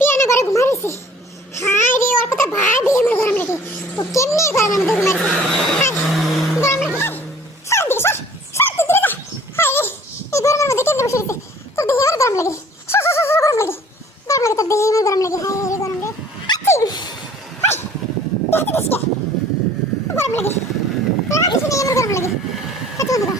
Piano ঘরে ঘুমাইছে। হায় রে ওর কথা ভাবি আমার গরম লাগে। তো কেমনে গরমের মধ্যে ঘুমাইছে? হায় গরম লাগে। সর দিকে সর, সর তুই দূরে যা। হায় রে এই গরমের মধ্যে কেমনে বসে রইছে? তোর দেহে আমার গরম লাগে। সর সর সর সর, গরম লাগে। গরম লাগে তোর দেহে আমার গরম লাগে। হায় রে গরম লাগে। আচ্ছা হায় দেখতে দিস কে? গরম লাগে। আর কিছু নেই আমার গরম লাগে। হাত বন্ধ কর।